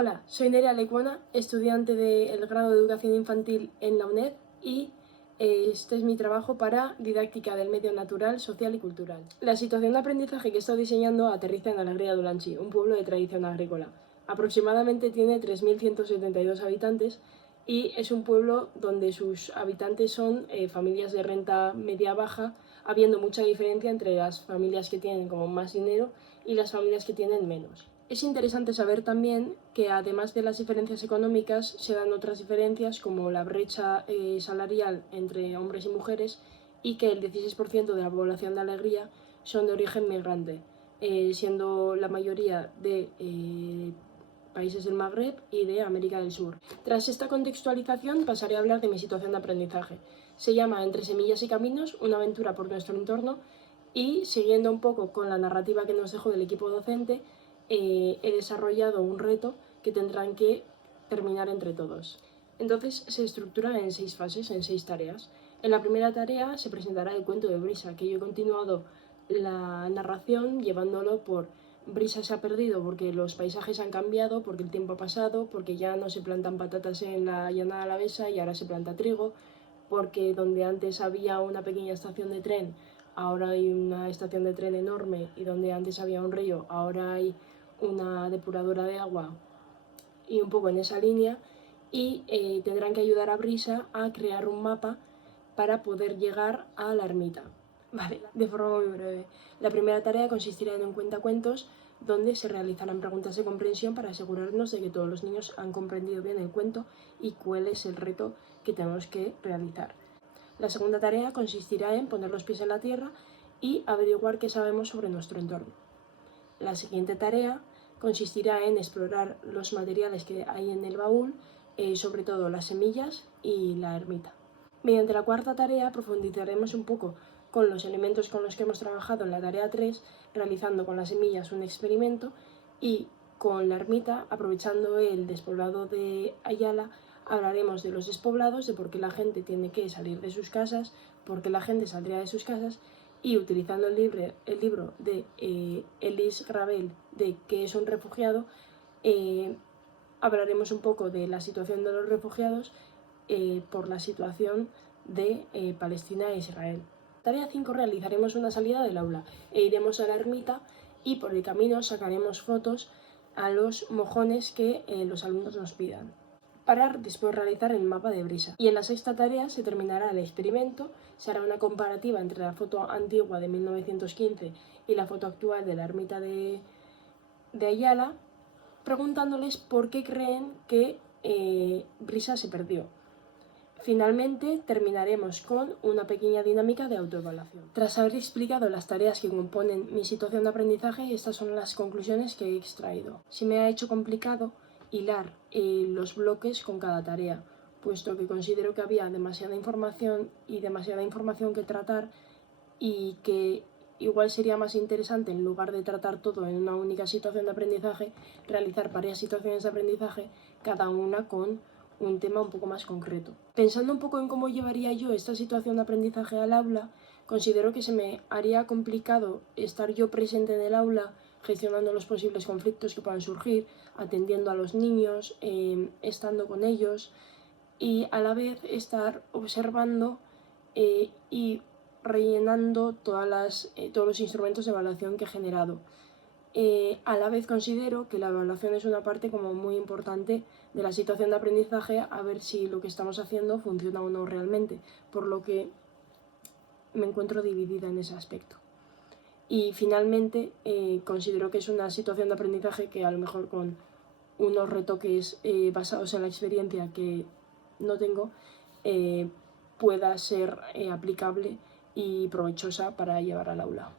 Hola, soy Nerea Lecuona, estudiante del grado de Educación Infantil en la UNED y este es mi trabajo para Didáctica del Medio Natural, Social y Cultural. La situación de aprendizaje que he estado diseñando aterriza en Alegría de Ulanchi, un pueblo de tradición agrícola. Aproximadamente tiene 3.172 habitantes y es un pueblo donde sus habitantes son familias de renta media-baja, habiendo mucha diferencia entre las familias que tienen como más dinero y las familias que tienen menos. Es interesante saber también que además de las diferencias económicas se dan otras diferencias como la brecha salarial entre hombres y mujeres y que el 16% de la población de Alegría son de origen migrante, siendo la mayoría de países del Magreb y de América del Sur. Tras esta contextualización pasaré a hablar de mi situación de aprendizaje. Se llama Entre semillas y caminos, una aventura por nuestro entorno y siguiendo un poco con la narrativa que nos dejó del equipo docente, he desarrollado un reto que tendrán que terminar entre todos. Entonces se estructura en 6 fases, en 6 tareas. En la primera tarea se presentará el cuento de Brisa, que yo he continuado la narración llevándolo por Brisa se ha perdido porque los paisajes han cambiado, porque el tiempo ha pasado, porque ya no se plantan patatas en la llanada alavesa y ahora se planta trigo, porque donde antes había una pequeña estación de tren, ahora hay una estación de tren enorme, y donde antes había un río, ahora hay una depuradora de agua, y un poco en esa línea, y tendrán que ayudar a Brisa a crear un mapa para poder llegar a la ermita. Vale, de forma muy breve. La primera tarea consistirá en un cuentacuentos donde se realizarán preguntas de comprensión para asegurarnos de que todos los niños han comprendido bien el cuento y cuál es el reto que tenemos que realizar. La segunda tarea consistirá en poner los pies en la tierra y averiguar qué sabemos sobre nuestro entorno. La siguiente tarea consistirá en explorar los materiales que hay en el baúl, sobre todo las semillas y la ermita. Mediante la cuarta tarea profundizaremos un poco con los elementos con los que hemos trabajado en la tarea 3, realizando con las semillas un experimento y con la ermita, aprovechando el despoblado de Ayala, hablaremos de los despoblados, de por qué la gente tiene que salir de sus casas, por qué la gente saldría de sus casas y utilizando el libro de Elise Ravel de ¿Qué es un refugiado?, hablaremos un poco de la situación de los refugiados por la situación de Palestina e Israel. Tarea 5. Realizaremos una salida del aula e iremos a la ermita y por el camino sacaremos fotos a los mojones que los alumnos nos pidan. Para después realizar el mapa de Brisa. Y en la sexta tarea se terminará el experimento, se hará una comparativa entre la foto antigua de 1915 y la foto actual de la ermita de Ayala, preguntándoles por qué creen que Brisa se perdió. Finalmente terminaremos con una pequeña dinámica de autoevaluación. Tras haber explicado las tareas que componen mi situación de aprendizaje, estas son las conclusiones que he extraído. Se me ha hecho complicado hilar los bloques con cada tarea, puesto que considero que había demasiada información que tratar y que igual sería más interesante, en lugar de tratar todo en una única situación de aprendizaje, realizar varias situaciones de aprendizaje, cada una con un tema un poco más concreto. Pensando un poco en cómo llevaría yo esta situación de aprendizaje al aula, considero que se me haría complicado estar yo presente en el aula, gestionando los posibles conflictos que puedan surgir, atendiendo a los niños, estando con ellos y a la vez estar observando y rellenando todos los instrumentos de evaluación que he generado. A la vez considero que la evaluación es una parte como muy importante de la situación de aprendizaje, a ver si lo que estamos haciendo funciona o no realmente, por lo que me encuentro dividida en ese aspecto. Y finalmente considero que es una situación de aprendizaje que a lo mejor con unos retoques basados en la experiencia que no tengo pueda ser aplicable y provechosa para llevar al aula.